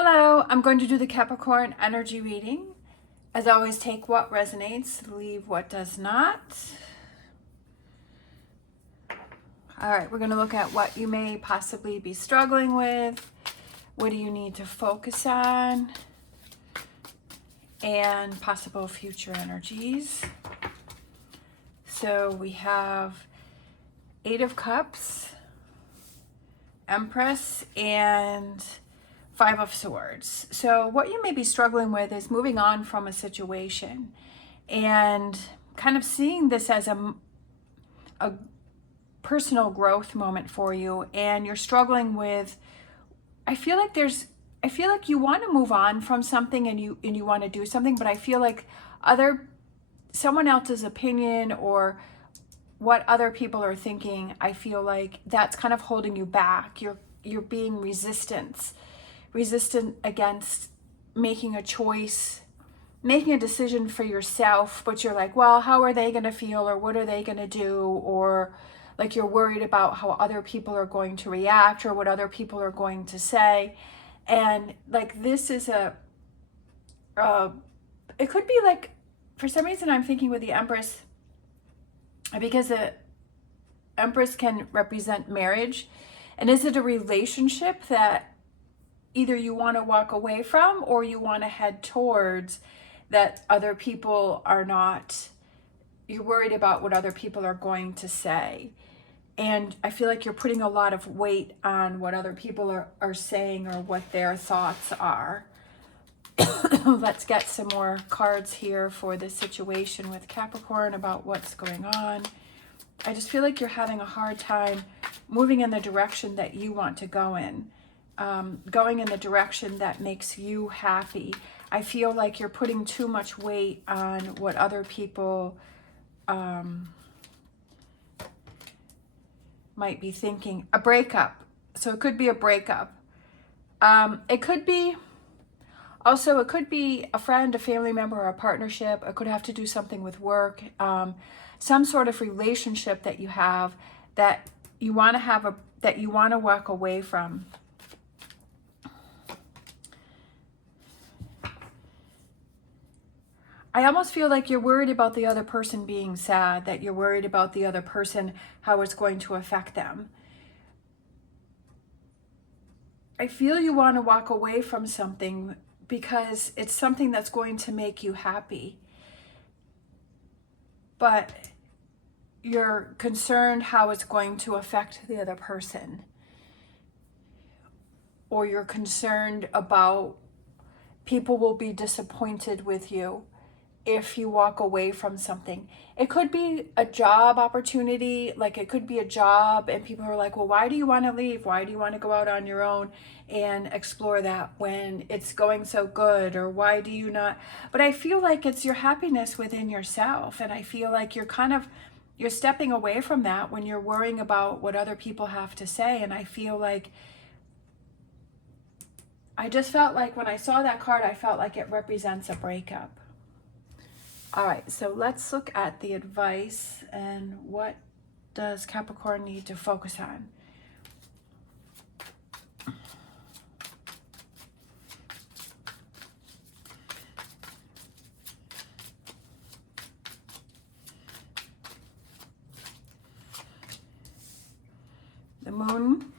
Hello, I'm going to do the Capricorn energy reading. As always, take what resonates, leave what does not. All right, we're going to look at what you may possibly be struggling with. What do you need to focus on? And possible future energies. So we have Eight of Cups, Empress, and Five of Swords. So what you may be struggling with is moving on from a situation and kind of seeing this as a personal growth moment for you. And you're struggling with, I feel like you want to move on from something and you want to do something, but I feel like someone else's opinion or what other people are thinking, I feel like that's kind of holding you back. You're being resistant against making a choice, making a decision for yourself, but you're like, well, how are they going to feel, or what are they going to do, or like you're worried about how other people are going to react or what other people are going to say. And like this is it could be like, for some reason I'm thinking with the Empress, because the Empress can represent marriage. And is it a relationship that either you want to walk away from or you want to head towards, that other people are not, you're worried about what other people are going to say? And I feel like you're putting a lot of weight on what other people are saying or what their thoughts are. Let's get some more cards here for this situation with Capricorn about what's going on. I just feel like you're having a hard time moving in the direction that you want to go in. Going in the direction that makes you happy. I feel like you're putting too much weight on what other people might be thinking. A breakup. So it could be a breakup. It could be a friend, a family member, or a partnership. It could have to do something with work. Some sort of relationship that you have that you want to walk away from. I almost feel like you're worried about the other person being sad, that you're worried about the other person, how it's going to affect them. I feel you want to walk away from something because it's something that's going to make you happy. But you're concerned how it's going to affect the other person. Or you're concerned about people will be disappointed with you if you walk away from something. It could be a job opportunity, like it could be a job and people are like, well, why do you want to leave? Why do you want to go out on your own and explore that when it's going so good? Or why do you not? But I feel like it's your happiness within yourself. And I feel like you're stepping away from that when you're worrying about what other people have to say. And I feel like, I just felt like when I saw that card, I felt like it represents a breakup. All right, so let's look at the advice and what does Capricorn need to focus on? The Moon,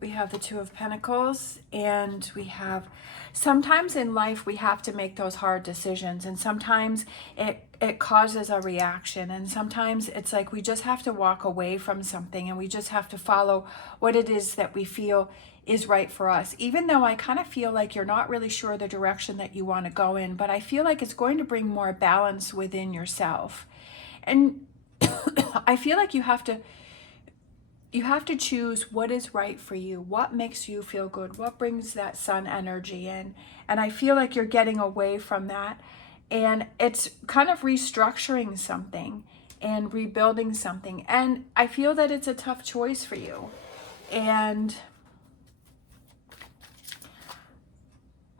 we have the Two of Pentacles, and we have, sometimes in life we have to make those hard decisions, and sometimes it causes a reaction, and sometimes it's like we just have to walk away from something and we just have to follow what it is that we feel is right for us. Even though I kind of feel like you're not really sure the direction that you want to go in, but I feel like it's going to bring more balance within yourself. And I feel like you have to choose what is right for you, what makes you feel good, what brings that sun energy in. And I feel like you're getting away from that. And it's kind of restructuring something and rebuilding something. And I feel that it's a tough choice for you. And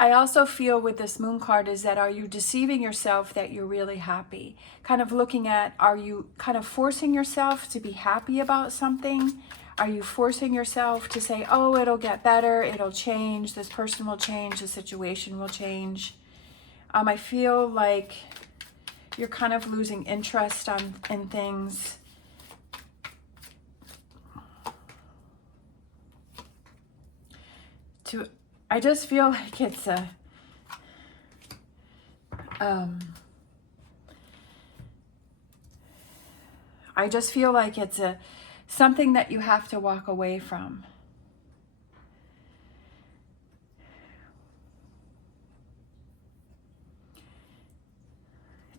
I also feel with this Moon card is that, are you deceiving yourself that you're really happy? Kind of looking at, are you kind of forcing yourself to be happy about something? Are you forcing yourself to say, oh, it'll get better, it'll change, this person will change, the situation will change? I feel like you're kind of losing interest in things. I just feel like it's a I just feel like it's something that you have to walk away from.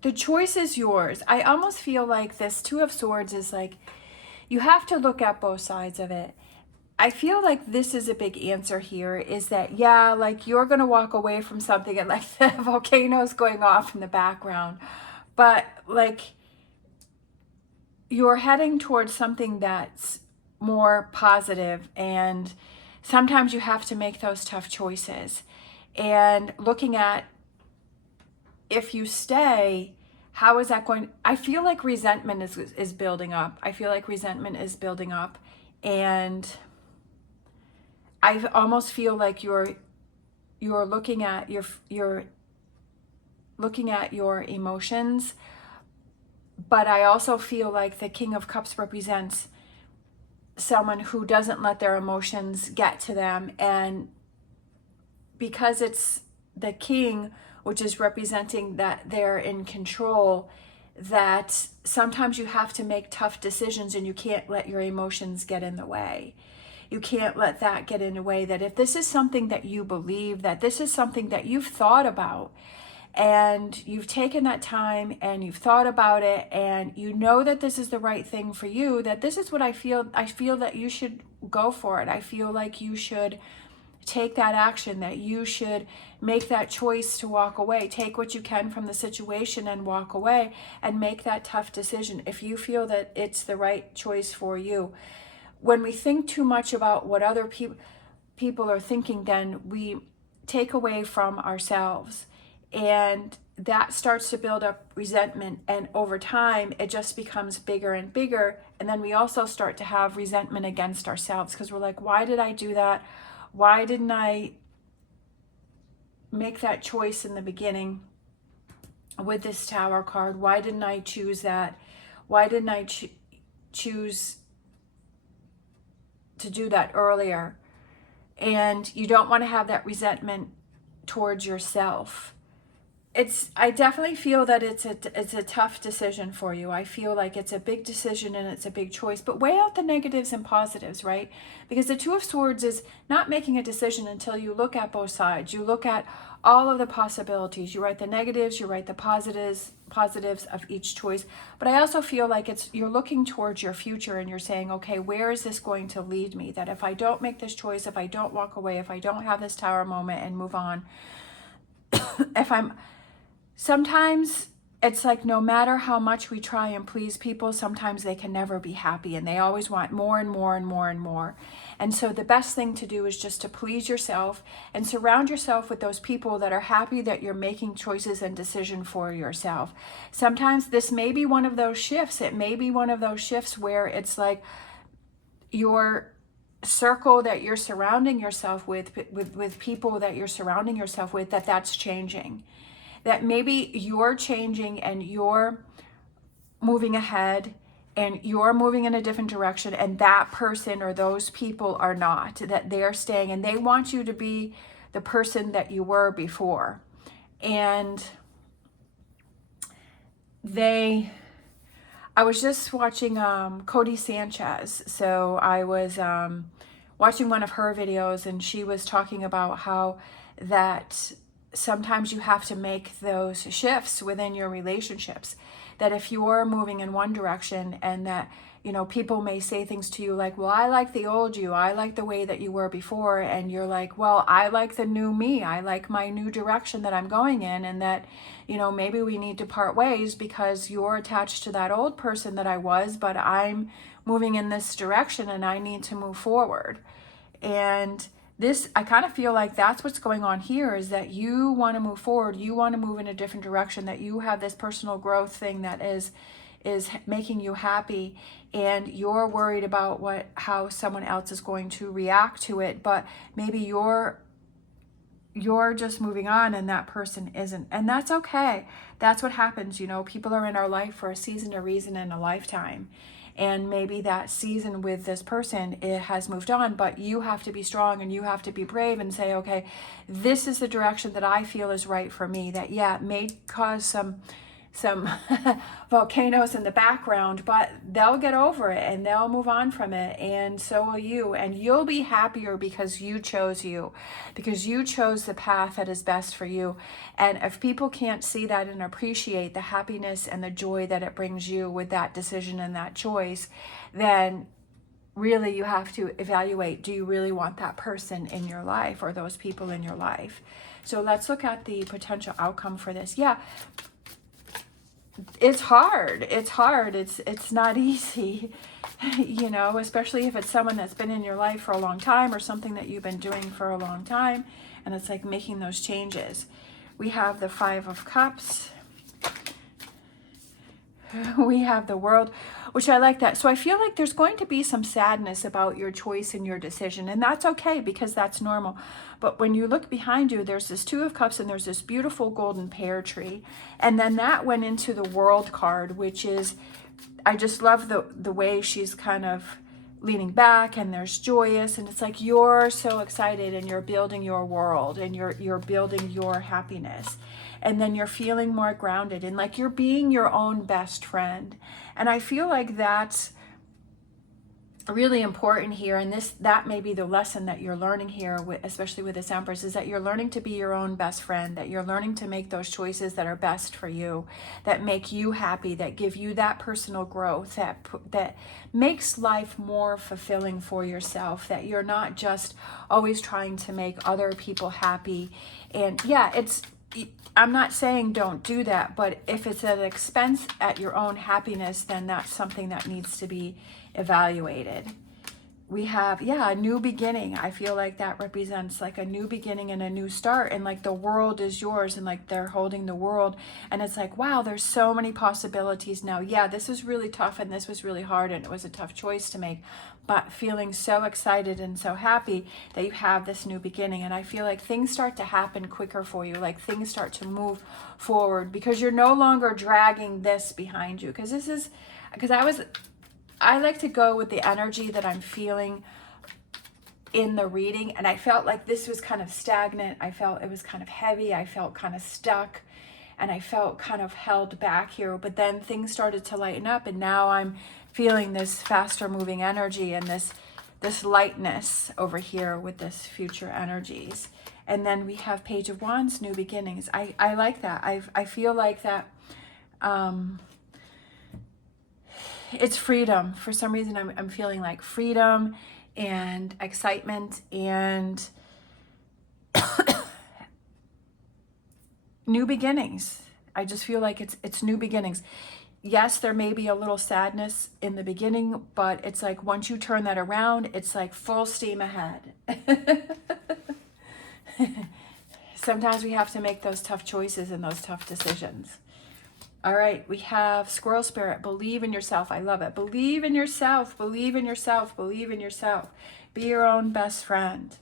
The choice is yours. I almost feel like this Two of Swords is like, you have to look at both sides of it. I feel like this is a big answer here, is that, yeah, like you're going to walk away from something and like the volcano's going off in the background. But like you're heading towards something that's more positive, and sometimes you have to make those tough choices. And looking at, if you stay, how is that going? I feel like resentment is building up. I feel like resentment is building up, and I almost feel like you're looking at you're looking at your emotions. But I also feel like the King of Cups represents someone who doesn't let their emotions get to them. And because it's the King, which is representing that they're in control, that sometimes you have to make tough decisions and you can't let your emotions get in the way. You can't let that get in the way. That if this is something that you believe, that this is something that you've thought about, and you've taken that time and you've thought about it, and you know that this is the right thing for you, that this is what I feel that you should go for it. I feel like you should take that action, that you should make that choice to walk away. Take what you can from the situation and walk away and make that tough decision if you feel that it's the right choice for you. When we think too much about what other people are thinking, then we take away from ourselves. And that starts to build up resentment. And over time, it just becomes bigger and bigger. And then we also start to have resentment against ourselves, because we're like, why did I do that? Why didn't I make that choice in the beginning with this Tower card? Why didn't I choose that? Why didn't I choose to do that earlier? And you don't want to have that resentment towards yourself. I definitely feel that it's a tough decision for you. I feel like it's a big decision and it's a big choice, but weigh out the negatives and positives, right? Because the Two of Swords is not making a decision until you look at both sides. You look at all of the possibilities. You write the negatives, you write the positives of each choice. But I also feel like you're looking towards your future and you're saying, okay, where is this going to lead me? That if I don't make this choice, if I don't walk away, if I don't have this Tower moment and move on, sometimes it's like, no matter how much we try and please people, sometimes they can never be happy and they always want more and more and more and more. And so the best thing to do is just to please yourself and surround yourself with those people that are happy that you're making choices and decision for yourself. Sometimes this may be one of those shifts. It may be one of those shifts where it's like your circle that you're surrounding yourself with people that you're surrounding yourself with, that's changing. That maybe you're changing and you're moving ahead and you're moving in a different direction, and that person or those people are not, that they're staying and they want you to be the person that you were before. And I was just watching Cody Sanchez. So I was watching one of her videos, and she was talking about how that sometimes you have to make those shifts within your relationships. That if you're moving in one direction and that, people may say things to you like, well, I like the old you. I like the way that you were before. And you're like, well, I like the new me. I like my new direction that I'm going in. And that, maybe we need to part ways because you're attached to that old person that I was, but I'm moving in this direction and I need to move forward. And I kind of feel like that's what's going on here, is that you want to move forward. You want to move in a different direction, that you have this personal growth thing that is is making you happy, and you're worried about how someone else is going to react to it, but maybe you're just moving on and that person isn't. And that's okay. That's what happens. You know, people are in our life for a season, a reason, and a lifetime. And maybe that season with this person, it has moved on, but you have to be strong and you have to be brave and say, okay, this is the direction that I feel is right for me. That, yeah, it may cause some volcanoes in the background, but they'll get over it and they'll move on from it, and so will you, and you'll be happier because you chose the path that is best for you. And if people can't see that and appreciate the happiness and the joy that it brings you with that decision and that choice, then really you have to evaluate, do you really want that person in your life or those people in your life? So let's look at the potential outcome for this. Yeah, it's hard. It's not easy, you know, especially if it's someone that's been in your life for a long time or something that you've been doing for a long time, and it's like making those changes. We have the 5 of Cups. We have the World, which I like that. So I feel like there's going to be some sadness about your choice and your decision, and that's okay because that's normal. But when you look behind you, there's this 2 of Cups and there's this beautiful golden pear tree. And then that went into the World card, which is, I just love the way she's kind of leaning back, and there's joyous, and it's like you're so excited and you're building your world and you're building your happiness. And then you're feeling more grounded and like you're being your own best friend. And I feel like that's really important here, and that may be the lesson that you're learning here, especially with this Empress, is that you're learning to be your own best friend, that you're learning to make those choices that are best for you, that make you happy, that give you that personal growth, that makes life more fulfilling for yourself, that you're not just always trying to make other people happy. And yeah, I'm not saying don't do that, but if it's at an expense at your own happiness, then that's something that needs to be evaluated. We have, yeah, a new beginning. I feel like that represents like a new beginning and a new start, and like the world is yours, and like they're holding the world, and it's like, wow, there's so many possibilities now. Yeah, this was really tough and this was really hard and it was a tough choice to make, but feeling so excited and so happy that you have this new beginning. And I feel like things start to happen quicker for you, like things start to move forward because you're no longer dragging this behind you. Because I like to go with the energy that I'm feeling in the reading, and I felt like this was kind of stagnant. I felt it was kind of heavy. I felt kind of stuck, and I felt kind of held back here. But then things started to lighten up, and now I'm feeling this faster moving energy and this lightness over here with this future energies. And then we have Page of Wands, new beginnings. I like that. I feel like that. It's freedom. For some reason, I'm feeling like freedom and excitement and new beginnings. I just feel like it's new beginnings. Yes, there may be a little sadness in the beginning, but it's like once you turn that around, it's like full steam ahead. Sometimes we have to make those tough choices and those tough decisions. All right, we have Squirrel Spirit. Believe in yourself. I love it. Believe in yourself. Believe in yourself. Believe in yourself. Be your own best friend.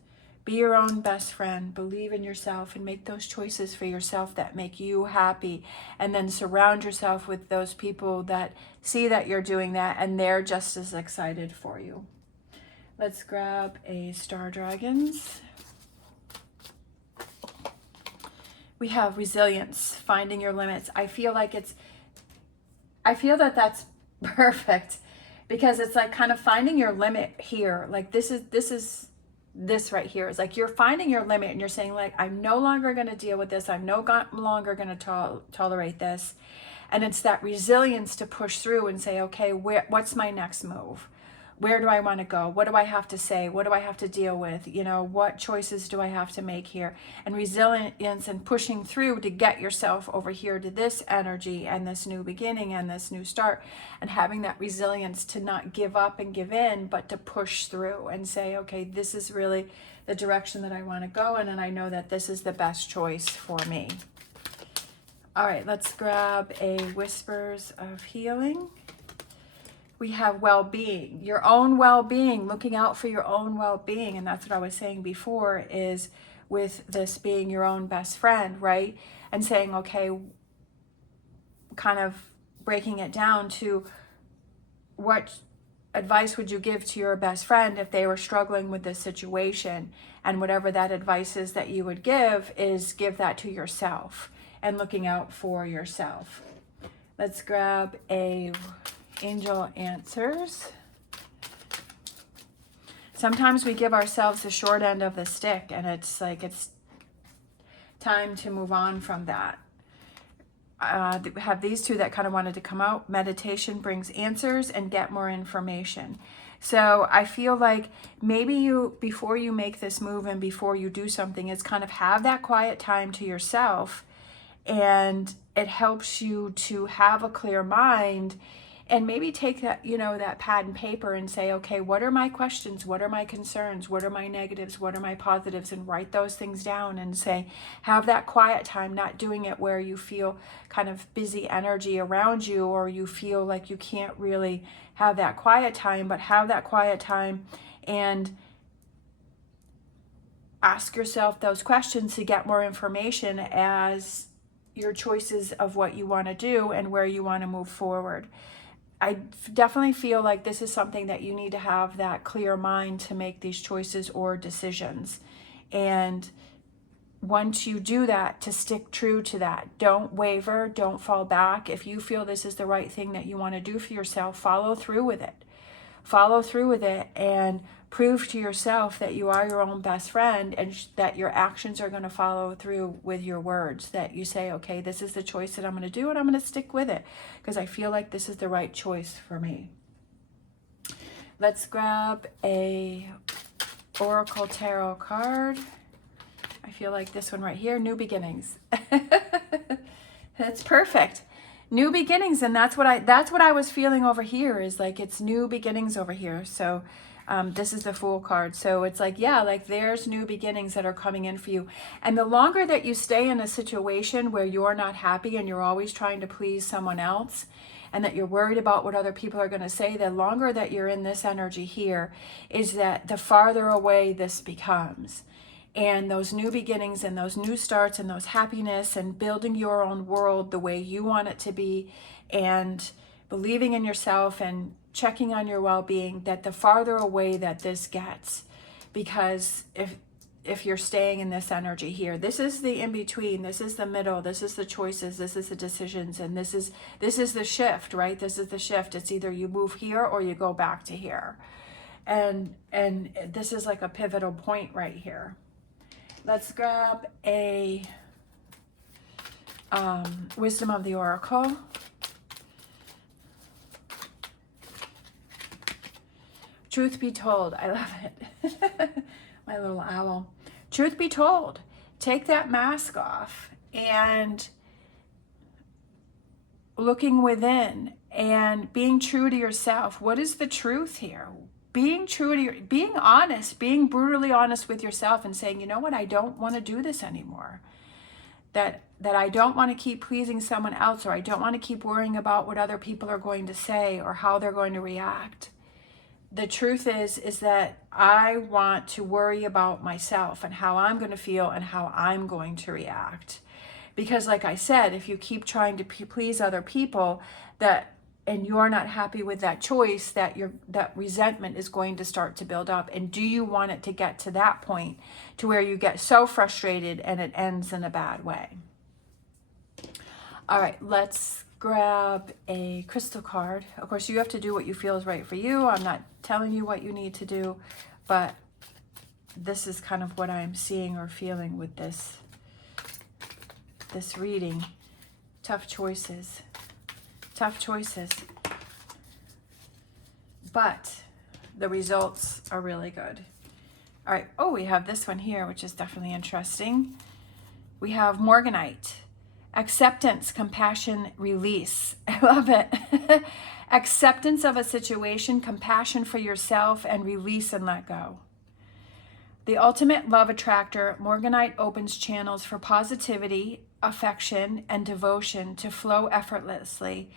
Be your own best friend. Believe in yourself and make those choices for yourself that make you happy. And then surround yourself with those people that see that you're doing that and they're just as excited for you. Let's grab a Star Dragons. We have Resilience, finding your limits. I feel that that's perfect because it's like kind of finding your limit here. Like this right here is like you're finding your limit and you're saying like, I'm no longer going to deal with this. I'm no longer going to tolerate this. And it's that resilience to push through and say, okay, what's my next move? Where do I want to go? What do I have to say? What do I have to deal with? You know, what choices do I have to make here? And resilience and pushing through to get yourself over here to this energy and this new beginning and this new start, and having that resilience to not give up and give in, but to push through and say, okay, this is really the direction that I want to go in, and I know that this is the best choice for me. All right, let's grab a Whispers of Healing. We have well-being, your own well-being, looking out for your own well-being. And that's what I was saying before, is with this being your own best friend, right? And saying, okay, kind of breaking it down to what advice would you give to your best friend if they were struggling with this situation? And whatever that advice is that you would give, is give that to yourself and looking out for yourself. Let's grab a Angel Answers. Sometimes we give ourselves the short end of the stick, and it's like it's time to move on from that. We have these two that kind of wanted to come out. Meditation brings answers, and get more information. So I feel like maybe you, before you make this move and before you do something, is kind of have that quiet time to yourself, and it helps you to have a clear mind. And maybe take that, that pad and paper and say, okay, what are my questions? What are my concerns? What are my negatives? What are my positives? And write those things down and say, have that quiet time, not doing it where you feel kind of busy energy around you, or you feel like you can't really have that quiet time, but have that quiet time and ask yourself those questions to get more information as your choices of what you want to do and where you want to move forward. I definitely feel like this is something that you need to have that clear mind to make these choices or decisions. And once you do that, to stick true to that. Don't waver, don't fall back. If you feel this is the right thing that you want to do for yourself, follow through with it. Follow through with it and prove to yourself that you are your own best friend, and that your actions are going to follow through with your words. That you say, okay, this is the choice that I'm going to do, and I'm going to stick with it because I feel like this is the right choice for me. Let's grab a Oracle Tarot card. I feel like this one right here, New Beginnings. That's perfect. New beginnings, and that's what I was feeling over here, is like it's new beginnings over here. So this is the Fool card. So it's like, yeah, like there's new beginnings that are coming in for you. And the longer that you stay in a situation where you're not happy and you're always trying to please someone else, and that you're worried about what other people are going to say, the longer that you're in this energy here, is that the farther away this becomes. And those new beginnings and those new starts and those happiness and building your own world the way you want it to be, and believing in yourself and checking on your well-being, that the farther away that this gets. Because if you're staying in this energy here, this is the in-between, this is the middle, this is the choices, this is the decisions, and this is the shift, right? This is the shift. It's either you move here or you go back to here. And this is like a pivotal point right here. Let's grab a Wisdom of the Oracle. Truth be told, I love it. My little owl. Truth be told, take that mask off and looking within and being true to yourself. What is the truth here? Being true to being honest, being brutally honest with yourself and saying, you know what, I don't want to do this anymore. That I don't want to keep pleasing someone else, or I don't want to keep worrying about what other people are going to say or how they're going to react. The truth is that I want to worry about myself and how I'm going to feel and how I'm going to react. Because like I said, if you keep trying to please other people, and you're not happy with that choice, that resentment is going to start to build up. And do you want it to get to that point to where you get so frustrated and it ends in a bad way? All right, let's grab a crystal card. Of course, you have to do what you feel is right for you. I'm not telling you what you need to do, but this is kind of what I'm seeing or feeling with this reading. Tough choices. Tough choices, but the results are really good. All right, we have this one here, which is definitely interesting. We have Morganite. Acceptance, compassion, release. I love it. Acceptance of a situation, compassion for yourself, and release and let go. The ultimate love attractor, Morganite opens channels for positivity, affection, and devotion to flow effortlessly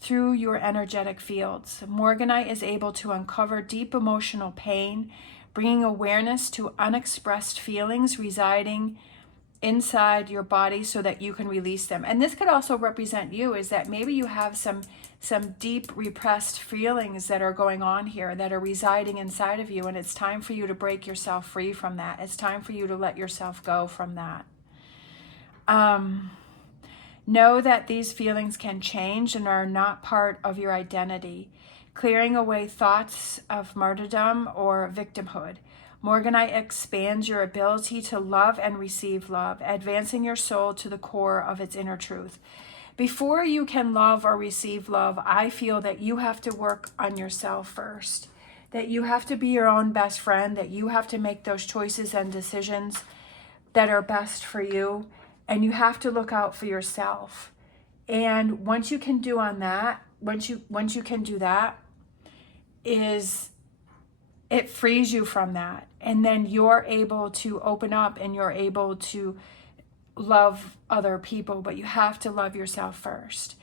through your energetic fields. Morganite is able to uncover deep emotional pain, bringing awareness to unexpressed feelings residing inside your body so that you can release them. And this could also represent you, is that maybe you have some deep repressed feelings that are going on here that are residing inside of you, and it's time for you to break yourself free from that. It's time for you to let yourself go from that. Know that these feelings can change and are not part of your identity, clearing away thoughts of martyrdom or victimhood. Morganite expands your ability to love and receive love, advancing your soul to the core of its inner truth. Before you can love or receive love, I feel that you have to work on yourself first, that you have to be your own best friend, that you have to make those choices and decisions that are best for you, and you have to look out for yourself. And once you can do that, it frees you from that. And then you're able to open up and you're able to love other people, but you have to love yourself first.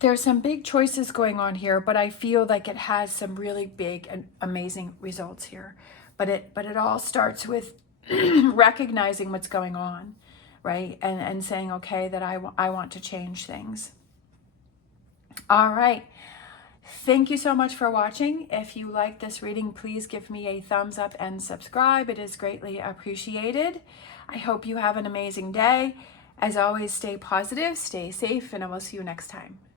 There's some big choices going on here, but I feel like it has some really big and amazing results here. But it all starts with recognizing what's going on, right? And saying, okay, that I want to change things. All right. Thank you so much for watching. If you like this reading, please give me a thumbs up and subscribe. It is greatly appreciated. I hope you have an amazing day. As always, stay positive, stay safe, and I will see you next time.